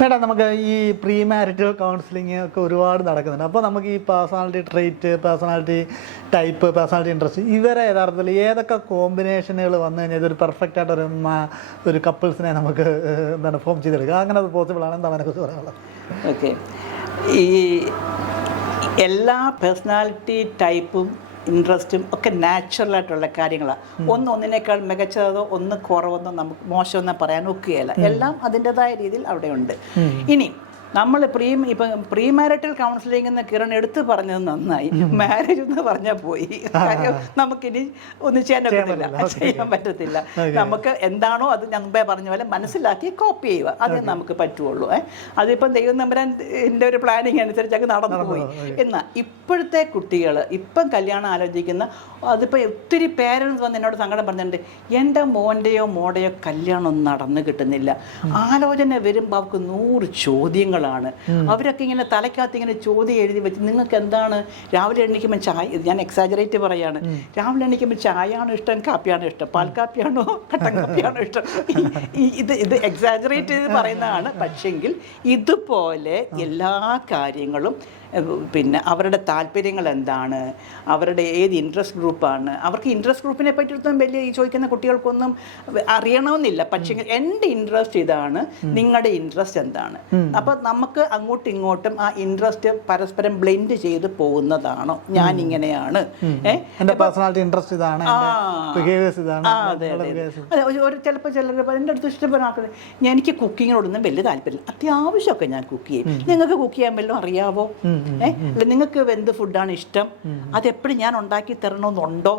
Madam, നമുക്ക് ഈ pre marital counselling ഒക്കെ ഒരുപാട് നടക്കുന്നുണ്ട്. അപ്പോൾ നമുക്ക് ഈ personality trait, personality type, personality interest, ഇവരെ യഥാർത്ഥത്തിൽ ഏതൊക്കെ കോമ്പിനേഷനുകൾ വന്നു കഴിഞ്ഞാൽ ഇതൊരു പെർഫെക്റ്റ് ആയിട്ട് ഒരു കപ്പിൾസിനെ നമുക്ക് ഫോം ചെയ്തെടുക്കുക? അങ്ങനെ അത് പോസിബിൾ ആണ്? എന്താണ് അതിനെക്കുറിച്ച് പറയാനുള്ളത്? ഓക്കെ, ഈ എല്ലാ പേഴ്സണാലിറ്റി ടൈപ്പും ഇൻട്രസ്റ്റും ഒക്കെ നാച്ചുറലായിട്ടുള്ള കാര്യങ്ങളാണ്. ഒന്നിനേക്കാൾ മികച്ചതോ ഒന്ന് കുറവെന്നോ നമുക്ക് മോശമെന്നോ പറയാൻ ഒക്കുകയില്ല. എല്ലാം അതിൻ്റെതായ രീതിയിൽ അവിടെയുണ്ട്. ഇനി നമ്മൾ പ്രീ മാരിറ്റൽ കൗൺസിലിംഗ് എന്ന് കിരൺ എടുത്ത് പറഞ്ഞത് നന്നായി. മാരേജ് എന്ന് പറഞ്ഞാൽ പോയി, നമുക്കിനി ഒന്നും ചെയ്യാൻ പറ്റത്തില്ല. നമുക്ക് എന്താണോ അത് ഞാൻ മുമ്പേ പറഞ്ഞ പോലെ മനസ്സിലാക്കി കോപ്പി ചെയ്യുക, അതേ നമുക്ക് പറ്റുള്ളൂ. അതിപ്പം ദൈവം നമ്പരാൻ എൻ്റെ ഒരു പ്ലാനിങ് അനുസരിച്ചൊക്കെ നടന്നു പോയി. എന്നാൽ ഇപ്പോഴത്തെ കുട്ടികൾ ഇപ്പം കല്യാണം ആലോചിക്കുന്ന, അതിപ്പോൾ ഒത്തിരി പേരൻസ് വന്ന് എന്നോട് സങ്കടം പറഞ്ഞിട്ടുണ്ട്, എൻ്റെ മോൻ്റെയോ മോടെയോ കല്യാണം ഒന്നും നടന്നു കിട്ടുന്നില്ല. ആലോചന വരുമ്പോൾ അവർക്ക് 100 ചോദ്യങ്ങൾ. അവരൊക്കെ ഇങ്ങനെ തലയ്ക്കകത്ത് ഇങ്ങനെ ചോദ്യം എഴുതി വെച്ച്, നിങ്ങൾക്ക് എന്താണ് രാവിലെ എണീക്കുമ്പോൾ ചായ, ഞാൻ എക്സാജറേറ്റ് പറയാണ്, രാവിലെ എണീക്കുമ്പോൾ ചായയാണോ ഇഷ്ടം, കാപ്പിയാണോ ഇഷ്ടം, പാൽ കാപ്പിയാണോ കട്ടൻ കാപ്പിയാണോ ഇഷ്ടം? ഇത് എക്സാജറേറ്റ് ചെയ്ത് പറയുന്നതാണ്. പക്ഷെങ്കിൽ ഇതുപോലെ എല്ലാ കാര്യങ്ങളും പിന്നെ അവരുടെ താല്പര്യങ്ങൾ എന്താണ്, അവരുടെ ഏത് ഇൻട്രസ്റ്റ് ഗ്രൂപ്പാണ്, അവർക്ക് ഇൻട്രസ്റ്റ് ഗ്രൂപ്പിനെ പറ്റിയിടത്തും വലിയ ഈ ചോദിക്കുന്ന കുട്ടികൾക്കൊന്നും അറിയണമെന്നില്ല. പക്ഷേ എൻ്റെ ഇൻട്രസ്റ്റ് ഇതാണ്, നിങ്ങളുടെ ഇൻട്രസ്റ്റ് എന്താണ്? അപ്പം നമുക്ക് അങ്ങോട്ടും ഇങ്ങോട്ടും ആ ഇൻട്രസ്റ്റ് പരസ്പരം ബ്ലെൻഡ് ചെയ്ത് പോകുന്നതാണോ, ഞാൻ ഇങ്ങനെയാണ്, ഒരു ചിലപ്പോൾ ചിലർ എൻ്റെ അടുത്ത് ഇഷ്ടപ്പെടാക്കുന്നത്, എനിക്ക് കുക്കിങ്ങിനോടൊന്നും വലിയ താല്പര്യമില്ല, അത്യാവശ്യമൊക്കെ ഞാൻ കുക്ക് ചെയ്യും, നിങ്ങൾക്ക് കുക്ക് ചെയ്യാൻ വല്ലതും അറിയാവോ, നിങ്ങൾക്ക് എന്ത് ഫുഡാണ് ഇഷ്ടം, അതെപ്പോഴും ഞാൻ ഉണ്ടാക്കി തരണമെന്നുണ്ടോ,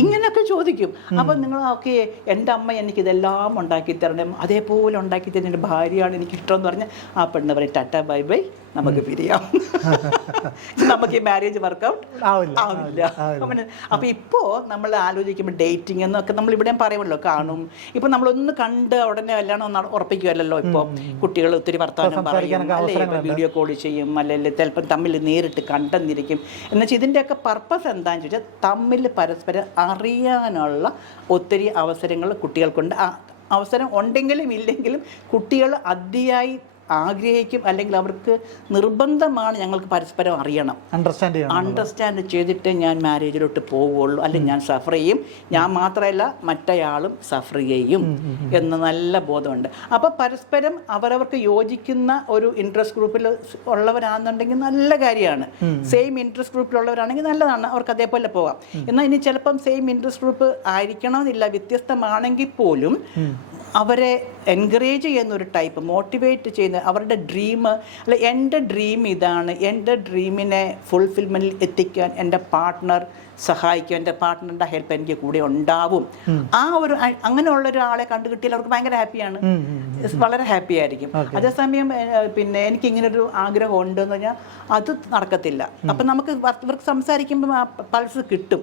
ഇങ്ങനെയൊക്കെ ചോദിക്കും. അപ്പം നിങ്ങൾ ഓക്കെ, എൻ്റെ അമ്മ എനിക്കിതെല്ലാം ഉണ്ടാക്കി തരണം, അതേപോലെ ഉണ്ടാക്കി തരുന്ന എൻ്റെ ഭാര്യയാണ് എനിക്കിഷ്ടം എന്ന് പറഞ്ഞാൽ ആ പെണ്ണ് പറയും ടാറ്റാ ബൈ ബൈ, നമുക്ക് പിരിയാം, നമുക്ക് ഈ മാരേജ് വർക്കൗട്ട് ആവില്ല. അപ്പം ഇപ്പോൾ നമ്മൾ ആലോചിക്കുമ്പോൾ ഡേറ്റിംഗ് എന്നൊക്കെ നമ്മൾ ഇവിടെ പറയുമല്ലോ, കാണും. ഇപ്പം നമ്മളൊന്ന് കണ്ട് ഉടനെ കല്യാണം ഒന്ന് ഉറപ്പിക്കുമല്ലോ. ഇപ്പോൾ കുട്ടികൾ ഒത്തിരി വർത്തമാനം പറയും, അല്ലെ വീഡിയോ കോൾ ചെയ്യും, അല്ലെങ്കിൽ ചിലപ്പം തമ്മിൽ നേരിട്ട് കണ്ടെന്നിരിക്കും. എന്നുവെച്ചാൽ ഇതിൻ്റെയൊക്കെ പർപ്പസ് എന്താണെന്ന് ചോദിച്ചാൽ തമ്മിൽ പരസ്പരം അറിയാനുള്ള ഒത്തിരി അവസരങ്ങൾ കുട്ടികൾക്കുണ്ട്. അവസരം ഉണ്ടെങ്കിലും ഇല്ലെങ്കിലും കുട്ടികൾ അതിയായി ആഗ്രഹിക്കും, അല്ലെങ്കിൽ അവർക്ക് നിർബന്ധമാണ് ഞങ്ങൾക്ക് പരസ്പരം അറിയണം, അണ്ടർസ്റ്റാൻഡ് ചെയ്തിട്ട് ഞാൻ മാരേജിലോട്ട് പോവുള്ളൂ, അല്ലെങ്കിൽ ഞാൻ സഫർ ചെയ്യും, ഞാൻ മാത്രമല്ല മറ്റേയാളും സഫർ ചെയ്യും എന്ന് നല്ല ബോധമുണ്ട്. അപ്പോൾ പരസ്പരം അവരവർക്ക് യോജിക്കുന്ന ഒരു ഇൻട്രസ്റ്റ് ഗ്രൂപ്പിൽ ഉള്ളവരാണെന്നുണ്ടെങ്കിൽ നല്ല കാര്യമാണ്. സെയിം ഇൻട്രസ്റ്റ് ഗ്രൂപ്പിലുള്ളവരാണെങ്കിൽ നല്ലതാണ്, അവർക്ക് അതേപോലെ പോകാം. എന്നാൽ ഇനി ചിലപ്പം സെയിം ഇൻട്രസ്റ്റ് ഗ്രൂപ്പ് ആയിരിക്കണമെന്നില്ല, വ്യത്യസ്തമാണെങ്കിൽ പോലും അവരെ എൻകറേജ് ചെയ്യുന്ന ഒരു ടൈപ്പ്, മോട്ടിവേറ്റ് ചെയ്യുന്ന അവരുടെ ഡ്രീം, അല്ല എൻ്റെ ഡ്രീം ഇതാണ്, എൻ്റെ ഡ്രീമിനെ ഫുൾഫിൽമെൻറ്റിൽ എത്തിക്കാൻ എൻ്റെ പാർട്ട്ണർ സഹായിക്കും, എൻ്റെ പാർട്ട്ണറിൻ്റെ ഹെൽപ്പ് എനിക്ക് കൂടെ ഉണ്ടാവും. ആ ഒരു അങ്ങനെയുള്ള ഒരാളെ കണ്ടുകിട്ടിയാൽ അവർക്ക് ഭയങ്കര ഹാപ്പിയാണ്, വളരെ ഹാപ്പി ആയിരിക്കും. അതേസമയം പിന്നെ എനിക്ക് ഇങ്ങനൊരു ആഗ്രഹം ഉണ്ടെന്ന് പറഞ്ഞാൽ അത് നടക്കത്തില്ല. അപ്പം നമുക്ക് ഇവർക്ക് സംസാരിക്കുമ്പോൾ ആ പൾസ് കിട്ടും.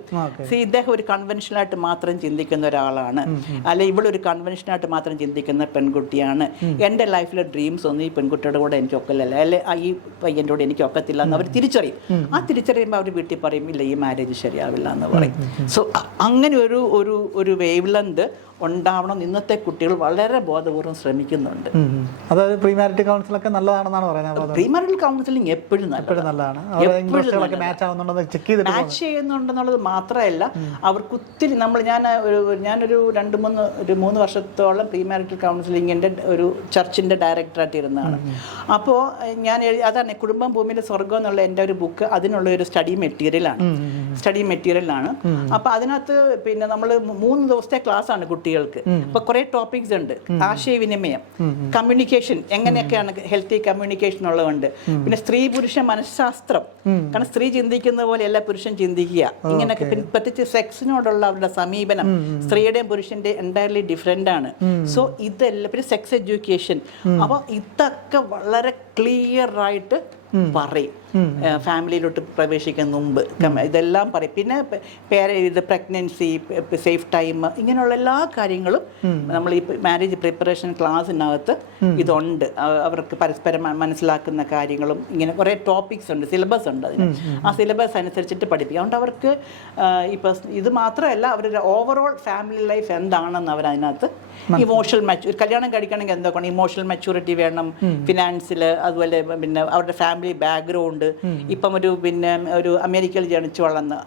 ഇദ്ദേഹം ഒരു കൺവെൻഷനായിട്ട് മാത്രം ചിന്തിക്കുന്ന ഒരാളാണ്, അല്ലെ ഇവളൊരു കൺവെൻഷനായിട്ട് മാത്രം ചിന്തിക്കുന്ന പെൺകുട്ടിയാണ്, എൻ്റെ ലൈഫിലെ ഡ്രീംസ് ഒന്നും ഈ പെൺകുട്ടിയുടെ കൂടെ എനിക്ക് ഒക്കില്ല, അല്ലെ ഈ പയ്യൻ്റെ കൂടെ എനിക്ക് ഒക്കത്തില്ല എന്ന് അവർ തിരിച്ചറിയും. ആ തിരിച്ചറിയുമ്പോൾ അവർ വീട്ടിൽ പറയും ഇല്ല, ഈ മാരേജ് ശരിയാവില്ല എന്ന് പറയും. സോ അങ്ങനെ ഒരു വേവ് ലെങ്ത് ഉണ്ടാവണം. ഇന്നത്തെ കുട്ടികൾ വളരെ ബോധപൂർവ്വം ശ്രമിക്കുന്നുണ്ട്. അതായത് പ്രീ മാരിറ്റൽ കൗൺസിലൊക്കെ നല്ലതാണെന്നാണ് പറയുന്നത്. പ്രീ മാരിറ്റൽ കൗൺസിലിംഗ് എപ്പോഴും നല്ലതാണ്. മാച്ച് ചെയ്യുന്നുണ്ടെന്നുള്ളത് മാത്രമല്ല, അവർക്ക് ഒത്തിരി ഞാനൊരു 3 വർഷത്തോളം പ്രീ മാരിറ്റൽ കൗൺസിലിങ്ങിൻ്റെ ഒരു ചർച്ചിൻ്റെ ഡയറക്ടറായിട്ട് ഇരുന്നതാണ്. അപ്പോൾ ഞാൻ അതാണ് കുടുംബം ഭൂമിയിലെ സ്വർഗം എന്നുള്ള എൻ്റെ ഒരു ബുക്ക്, അതിനുള്ള ഒരു സ്റ്റഡി മെറ്റീരിയലാണ്. അപ്പോൾ അതിനകത്ത് പിന്നെ നമ്മൾ 3 ദിവസത്തെ ക്ലാസ് ആണ് കുട്ടികൾക്ക്. അപ്പൊ കുറെ ടോപ്പിക്സ് ഉണ്ട്. ആശയവിനിമയം, കമ്മ്യൂണിക്കേഷൻ, എങ്ങനെയൊക്കെയാണ് ഹെൽത്തി കമ്മ്യൂണിക്കേഷൻ ഉള്ളതുണ്ട്. പിന്നെ സ്ത്രീ പുരുഷ മനഃശാസ്ത്രം, കാരണം സ്ത്രീ ചിന്തിക്കുന്ന പോലെയല്ല പുരുഷൻ ചിന്തിക്കുക. ഇങ്ങനെയൊക്കെ പ്രത്യേകിച്ച് സെക്സിനോടുള്ള അവരുടെ സമീപനം സ്ത്രീയുടെയും പുരുഷന്റെ എൻറ്റയർലി ഡിഫറെന്റ് ആണ്. സോ ഇതെല്ലാം, പിന്നെ സെക്സ് എഡ്യൂക്കേഷൻ, അപ്പോൾ ഇതൊക്കെ വളരെ ക്ലിയർ ആയിട്ട് പറയും. ഫാമിലിയിലോട്ട് പ്രവേശിക്കുന്ന മുമ്പ് ഇതെല്ലാം പറയും. പിന്നെ ഇത് പ്രഗ്നൻസി, സേഫ് ടൈം, ഇങ്ങനെയുള്ള എല്ലാ കാര്യങ്ങളും നമ്മൾ ഈ മാരേജ് പ്രിപ്പറേഷൻ ക്ലാസ്സിനകത്ത് ഇതുണ്ട്. അവർക്ക് പരസ്പരം മനസ്സിലാക്കുന്ന കാര്യങ്ങളും ഇങ്ങനെ കുറേ ടോപ്പിക്സ് ഉണ്ട്, സിലബസ് ഉണ്ട്. അതിന് ആ സിലബസ് അനുസരിച്ചിട്ട് പഠിപ്പിക്കും. അതുകൊണ്ട് അവർക്ക് ഇപ്പം ഇത് മാത്രമല്ല, അവരുടെ ഓവറോൾ ഫാമിലി ലൈഫ് എന്താണെന്ന് അവരതിനകത്ത് ഇമോഷണൽ കല്യാണം കഴിക്കണമെങ്കിൽ എന്തൊക്കെയാണ് ഇമോഷണൽ മെച്യൂരിറ്റി വേണം, ഫിനാൻസിൽ, അതുപോലെ പിന്നെ അവരുടെ ഫാമിലി ബാക്ക്ഗ്രൗണ്ട്. ഇപ്പം ഒരു അമേരിക്കയിൽ ജനിച്ചു വളർന്ന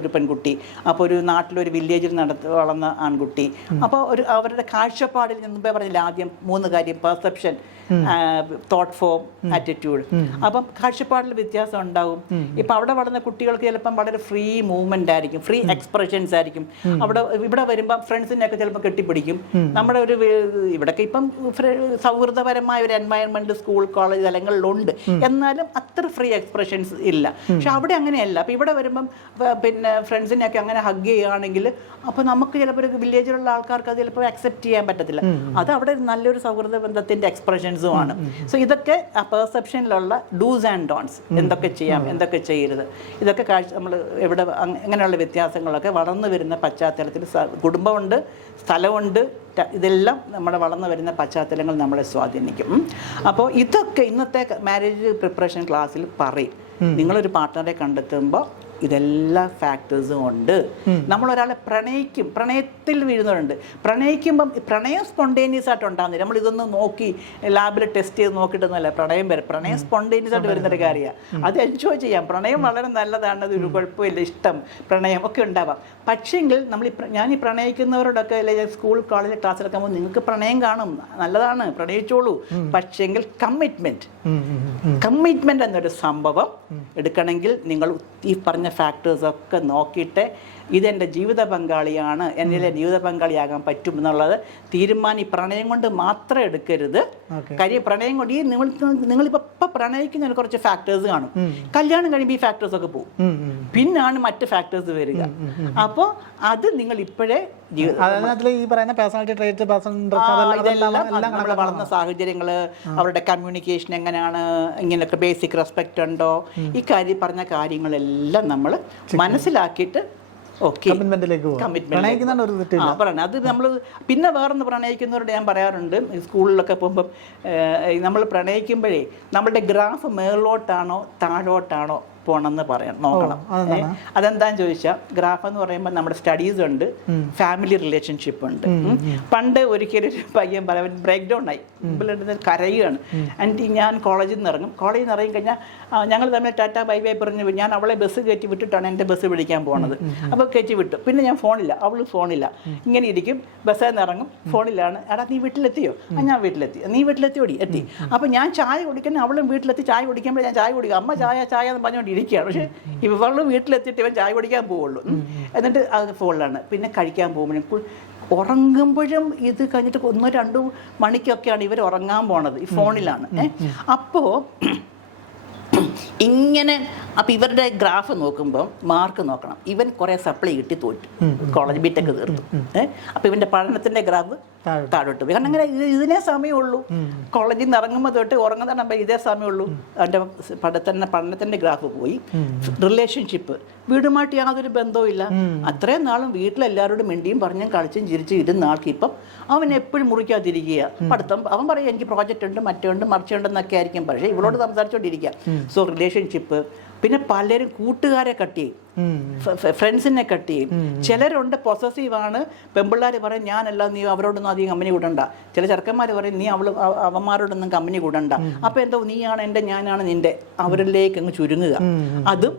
ഒരു പെൺകുട്ടി, അപ്പോൾ ഒരു നാട്ടിലൊരു വില്ലേജിൽ വളർന്ന ആൺകുട്ടി. അപ്പോൾ അവരുടെ കാഴ്ചപ്പാടിൽ മുമ്പേ പറഞ്ഞില്ല ആദ്യം 3 കാര്യം: പെർസെപ്ഷൻ, തോട്ട് ഫോം, ആറ്റിറ്റ്യൂഡ്. അപ്പം കാഴ്ചപ്പാടിൽ വ്യത്യാസം ഉണ്ടാവും. ഇപ്പം അവിടെ വളർന്ന കുട്ടികൾക്ക് ചിലപ്പം വളരെ ഫ്രീ മൂവ്മെന്റ് ആയിരിക്കും, ഫ്രീ എക്സ്പ്രഷൻസ് ആയിരിക്കും. ഇവിടെ വരുമ്പം ഫ്രണ്ട്സിനെയൊക്കെ ചിലപ്പോൾ കെട്ടിപ്പിടിക്കും. നമ്മുടെ ഇവിടെയൊക്കെ ഇപ്പം സൗഹൃദപരമായ ഒരു എൻവയൺമെന്റ് സ്കൂൾ കോളേജ് തലങ്ങളിലുണ്ട്, എന്നാലും അത്ര ഫ്രീ എക്സ്പ്രഷൻസ് ഇല്ല. പക്ഷെ അവിടെ അങ്ങനെയല്ല. അപ്പം ഇവിടെ വരുമ്പം പിന്നെ ഫ്രണ്ട്സിനെയൊക്കെ അങ്ങനെ ഹഗ് ചെയ്യുകയാണെങ്കിൽ അപ്പോൾ നമുക്ക് ചിലപ്പോൾ ഒരു വില്ലേജിലുള്ള ആൾക്കാർക്ക് അത് ചിലപ്പോൾ അക്സെപ്റ്റ് ചെയ്യാൻ പറ്റത്തില്ല. അത് അവിടെ നല്ലൊരു സൗഹൃദ ബന്ധത്തിന്റെ എക്സ്പ്രഷൻസും ആണ്. സോ ഇതൊക്കെ ആ പെർസെപ്ഷനിലുള്ള ഡൂസ് ആൻഡ് ഡോൺസ്, എന്തൊക്കെ ചെയ്യാം, എന്തൊക്കെ ചെയ്യരുത്, ഇതൊക്കെ നമ്മൾ എവിടെ അങ്ങനെയുള്ള വ്യത്യാസങ്ങളൊക്കെ വളർന്നു വരുന്ന പശ്ചാത്തലത്തിൽ കുടുംബമുണ്ട്, സ്ഥലമുണ്ട്, ഇതെല്ലാം നമ്മുടെ വളർന്നു വരുന്ന പശ്ചാത്തലങ്ങൾ നമ്മളെ സ്വാധീനിക്കും. അപ്പോൾ ഇതൊക്കെ ഇന്നത്തെ മാരേജ് പ്രിപ്പറേഷൻ ക്ലാസ്സിൽ പറയും. നിങ്ങളൊരു പാർട്ട്ണറെ കണ്ടെത്തുമ്പോൾ ഇതെല്ലാ ഫാക്ടേഴ്സും ഉണ്ട്. നമ്മളൊരാളെ പ്രണയത്തിൽ വീഴുന്നവരുണ്ട്. പ്രണയം സ്പോണ്ടേനിയസ് ആയിട്ട് ഉണ്ടാകുന്നില്ല. നമ്മളിതൊന്നും നോക്കി ലാബിൽ ടെസ്റ്റ് ചെയ്ത് നോക്കിയിട്ടൊന്നുമല്ല പ്രണയം വരും. പ്രണയം സ്പോണ്ടേനിയസ് ആയിട്ട് വരുന്നൊരു കാര്യമാണ്. അത് എൻജോയ് ചെയ്യാം. പ്രണയം വളരെ നല്ലതാണ്, അതൊരു കുഴപ്പമില്ല, ഇഷ്ടം, പ്രണയം ഒക്കെ ഉണ്ടാവാം. പക്ഷേങ്കിൽ ഞാൻ ഈ പ്രണയിക്കുന്നവരോടൊക്കെ അല്ലെങ്കിൽ സ്കൂൾ കോളേജ് ക്ലാസ്സിലൊക്കെ ആകുമ്പോൾ നിങ്ങൾക്ക് പ്രണയം കാണും, നല്ലതാണ്, പ്രണയിച്ചോളൂ. പക്ഷേങ്കിൽ കമ്മിറ്റ്മെന്റ് എന്നൊരു സംഭവം എടുക്കണമെങ്കിൽ നിങ്ങൾ ഈ പറഞ്ഞ ഫാക്ടേഴ്സ് ഒക്കെ നോക്കിയിട്ട് ഇതെൻ്റെ ജീവിത പങ്കാളിയാണ്, എൻ്റെ ജീവിത പങ്കാളിയാകാൻ പറ്റും എന്നുള്ളത് തീരുമാനം ഈ പ്രണയം കൊണ്ട് മാത്രം എടുക്കരുത്. കാര്യം പ്രണയം കൊണ്ട് നിങ്ങളിപ്പോൾ പ്രണയിക്കുന്ന കുറച്ച് ഫാക്ടേഴ്സ് കാണും, കല്യാണം കഴിയുമ്പോൾ ഈ ഫാക്ടേഴ്സ് ഒക്കെ പോകും, പിന്നാണ് മറ്റ് ഫാക്ടേഴ്സ് വരിക. അപ്പോൾ അത് നിങ്ങൾ ഇപ്പോഴേ നമ്മൾ വളർന്ന സാഹചര്യങ്ങൾ, അവരുടെ കമ്മ്യൂണിക്കേഷൻ എങ്ങനെയാണ്, ഇങ്ങനെയൊക്കെ ബേസിക് റെസ്പെക്റ്റ് ഉണ്ടോ, ഈ പറഞ്ഞ കാര്യങ്ങളെല്ലാം നമ്മൾ മനസ്സിലാക്കിയിട്ട് അത് നമ്മൾ പിന്നെ വേറൊന്ന് പ്രണയിക്കുന്നവരോട് ഞാൻ പറയാറുണ്ട്, സ്കൂളിലൊക്കെ പോകുമ്പം നമ്മൾ പ്രണയിക്കുമ്പോഴേ നമ്മളുടെ ഗ്രാഫ് മേളിലോട്ടാണോ താഴോട്ടാണോ പോകണമെന്ന് നോക്കണം. അതെന്താന്ന് ചോദിച്ചാൽ ഗ്രാഫ് എന്ന് പറയുമ്പോൾ നമ്മുടെ സ്റ്റഡീസ് ഉണ്ട്, ഫാമിലി റിലേഷൻഷിപ്പ് ഉണ്ട്. പണ്ട് ഒരിക്കലും പയ്യൻ ബ്രേക്ക് ഡൗൺ ആയി, കരയുകയാണ്. ആൻഡ് ഞാൻ കോളേജിൽ നിന്ന് ഇറങ്ങി കഴിഞ്ഞാൽ ഞങ്ങൾ തമ്മിൽ ടാറ്റ ബൈ ബൈ പറഞ്ഞു. ഞാൻ അവളെ ബസ് കയറ്റി വിട്ടിട്ടാണ് എൻ്റെ ബസ് പിടിക്കാൻ പോകുന്നത്. അപ്പോൾ കയറ്റി വിട്ടു. പിന്നെ ഞാൻ ഫോണില്ല, അവൾ ഫോണില്ല, ഇങ്ങനെ ഇരിക്കും. ബസ്സിൽ നിന്ന് ഇറങ്ങും, ഫോണിലാണ്. എടാ നീ വീട്ടിലെത്തിയോ? ഞാൻ വീട്ടിലെത്തി. നീ വീട്ടിലെത്തിയോടി? എത്തി. അപ്പോൾ ഞാൻ ചായ കുടിക്കാൻ, അവളും വീട്ടിലെത്തി ചായ കുടിക്കുമ്പോൾ ഞാൻ ചായ കുടിക്കും. അമ്മ ചായ ചായ എന്ന് പറഞ്ഞുകൊണ്ട് ഇരിക്കുകയാണ്. പക്ഷേ ഇവളും വീട്ടിലെത്തിയിട്ട് ഇവൻ ചായ കുടിക്കാൻ പോവുള്ളൂ. എന്നിട്ട് അത് ഫോണിലാണ്. പിന്നെ കഴിക്കാൻ പോകുമ്പോൾ ഉറങ്ങുമ്പോഴും ഇത് കഴിഞ്ഞിട്ട് 1-2 മണിക്കൊക്കെയാണ് ഇവർ ഉറങ്ങാൻ പോണത്, ഈ ഫോണിലാണ്. അപ്പോൾ ഇങ്ങനെ അപ്പം ഇവരുടെ ഗ്രാഫ് നോക്കുമ്പോൾ മാർക്ക് നോക്കണം. ഇവൻ കുറേ സപ്ലൈ കിട്ടി തോറ്റു, കോളേജ് ബിടെക് തീർത്തു. അപ്പം ഇവൻ്റെ പഠനത്തിൻ്റെ ഗ്രാഫ് താഴോട്ട് പോയി. കാരണം അങ്ങനെ ഇതിനേ സമയമുള്ളൂ. കോളേജിൽ നിന്ന് ഇറങ്ങുമ്പോൾ തൊട്ട് ഉറങ്ങുന്ന ഇതേ സമയമുള്ളൂ. അവൻ്റെ പഠനത്തിൻ്റെ ഗ്രാഫ് പോയി. റിലേഷൻഷിപ്പ്, വീടുമായിട്ട് യാതൊരു ബന്ധവും ഇല്ല. അത്രയും നാളും വീട്ടിലെല്ലാവരോടും മിണ്ടിയും പറഞ്ഞും കളിച്ചും ചിരിച്ചും ഇരുന്ന ആൾക്ക് ഇപ്പം അവൻ എപ്പോഴും മുറിക്കാതിരിക്കുക. പഠിത്തം അവൻ പറയും എനിക്ക് പ്രോജക്റ്റ് ഉണ്ട്, മറ്റുണ്ട്, മറിച്ചുണ്ടെന്നൊക്കെ ആയിരിക്കും. പക്ഷേ ഇവളോട് സംസാരിച്ചുകൊണ്ടിരിക്കുക. So relationship. പിന്നെ പലരും കൂട്ടുകാരെ കട്ട് ചെയ്യും, ഫ്രണ്ട്സിനെ കട്ട് ചെയ്യും. ചിലരുണ്ട് പൊസസീവാണ്. പെമ്പിള്ളേർ പറയും ഞാനല്ല, നീ അവരോടൊന്നും അധികം കമ്പനി കൂടണ്ട. ചില ചെറുക്കന്മാർ പറയും നീ അവന്മാരോടൊന്നും കമ്പനി കൂടണ്ട. അപ്പോൾ എന്തോ നീയാണ് എൻ്റെ, ഞാനാണ് നിൻ്റെ, അവരിലേക്ക് അങ്ങ് ചുരുങ്ങുക. അതും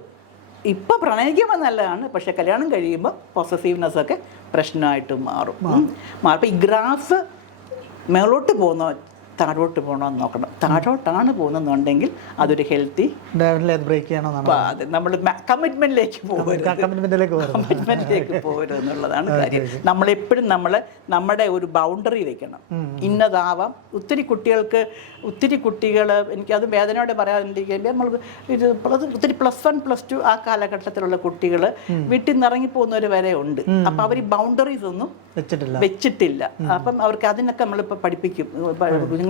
ഇപ്പം പ്രണയിക്കുമ്പോൾ നല്ലതാണ്, പക്ഷെ കല്യാണം കഴിയുമ്പോൾ പൊസസീവ്നെസ് ഒക്കെ പ്രശ്നമായിട്ട് മാറും. അപ്പോൾ ഈ ഗ്രാഫ് മേളോട്ട് പോകുന്ന താഴോട്ട് പോകണമെന്ന് നോക്കണം. താഴോട്ടാണ് പോകുന്നതെന്നുണ്ടെങ്കിൽ അതൊരു ഹെൽത്തി ബ്രേക്ക് ചെയ്യണം. നമ്മൾ കമ്മിറ്റ്മെന്റിലേക്ക് പോകരുത് എന്നുള്ളതാണ് കാര്യം. നമ്മളെപ്പോഴും നമ്മുടെ ഒരു ബൗണ്ടറി വെക്കണം. ഇന്നതാവാം. ഒത്തിരി കുട്ടികൾ എനിക്കത് വേദനയോടെ പറയാതിരിക്കുമ്പോൾ നമ്മൾ ഇത് ഒത്തിരി +1 +2 ആ കാലഘട്ടത്തിലുള്ള കുട്ടികൾ വീട്ടിൽ നിന്ന് ഇറങ്ങിപ്പോകുന്നവർ വരെ ഉണ്ട്. അപ്പം അവർ ഈ ബൗണ്ടറീസ് ഒന്നും വെച്ചിട്ടില്ല. അപ്പം അവർക്ക് അതിനൊക്കെ നമ്മളിപ്പോൾ പഠിപ്പിക്കും.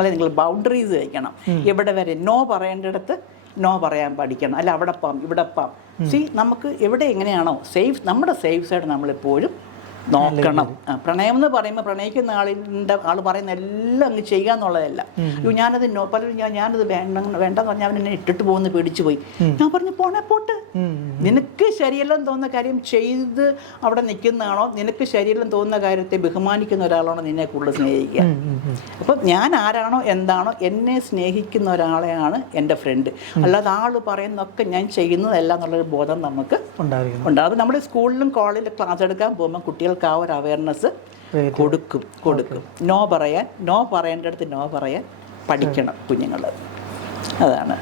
കുഞ്ഞുങ്ങളെ നിങ്ങൾ ബൗണ്ടറീസ് വയ്ക്കണം. എവിടെ വരെ നോ പറയേണ്ടിടത്ത് നോ പറയാൻ പഠിക്കണം. അല്ല അവിടെ പോകാം ഇവിടെ പോകാം. നമുക്ക് എവിടെ എങ്ങനെയാണോ നമ്മുടെ സേഫ് സൈഡ് നമ്മളെപ്പോഴും നോക്കണം. പ്രണയം എന്ന് പറയുമ്പോൾ പ്രണയിക്കുന്ന ആൾ പറയുന്ന എല്ലാം അങ്ങ് ചെയ്യുക എന്നുള്ളതല്ല. ഞാനത് പലരും ഞാനത് വേണ്ടെന്ന് പറഞ്ഞാൽ അവൻ എന്നെ ഇട്ടിട്ട് പോകുന്ന പേടിച്ചു പോയി. ഞാൻ പറഞ്ഞു പോട്ടെ, നിനക്ക് ശരിയല്ലെന്ന് തോന്നുന്ന കാര്യം ചെയ്ത് അവിടെ നിൽക്കുന്നതാണോ, നിനക്ക് ശരിയല്ലെന്ന് തോന്നുന്ന കാര്യത്തെ ബഹുമാനിക്കുന്ന ഒരാളാണോ നിന്നെ കൂടുതൽ സ്നേഹിക്കുക. അപ്പം ഞാൻ ആരാണോ എന്താണോ എന്നെ സ്നേഹിക്കുന്ന ഒരാളെയാണ് എൻ്റെ ഫ്രണ്ട്. അല്ലാതെ ആൾ പറയുന്നതൊക്കെ ഞാൻ ചെയ്യുന്നതല്ല എന്നുള്ളൊരു ബോധം നമുക്ക് ഉണ്ടാകും. നമ്മൾ സ്കൂളിലും കോളേജിലും ക്ലാസ് എടുക്കാൻ പോകുമ്പോൾ കുട്ടികൾക്ക് ആ ഒരു അവയർനെസ് കൊടുക്കും. നോ പറയേണ്ടടുത്ത് നോ പറയാൻ പഠിക്കണം കുഞ്ഞുങ്ങൾ. അതാണ്.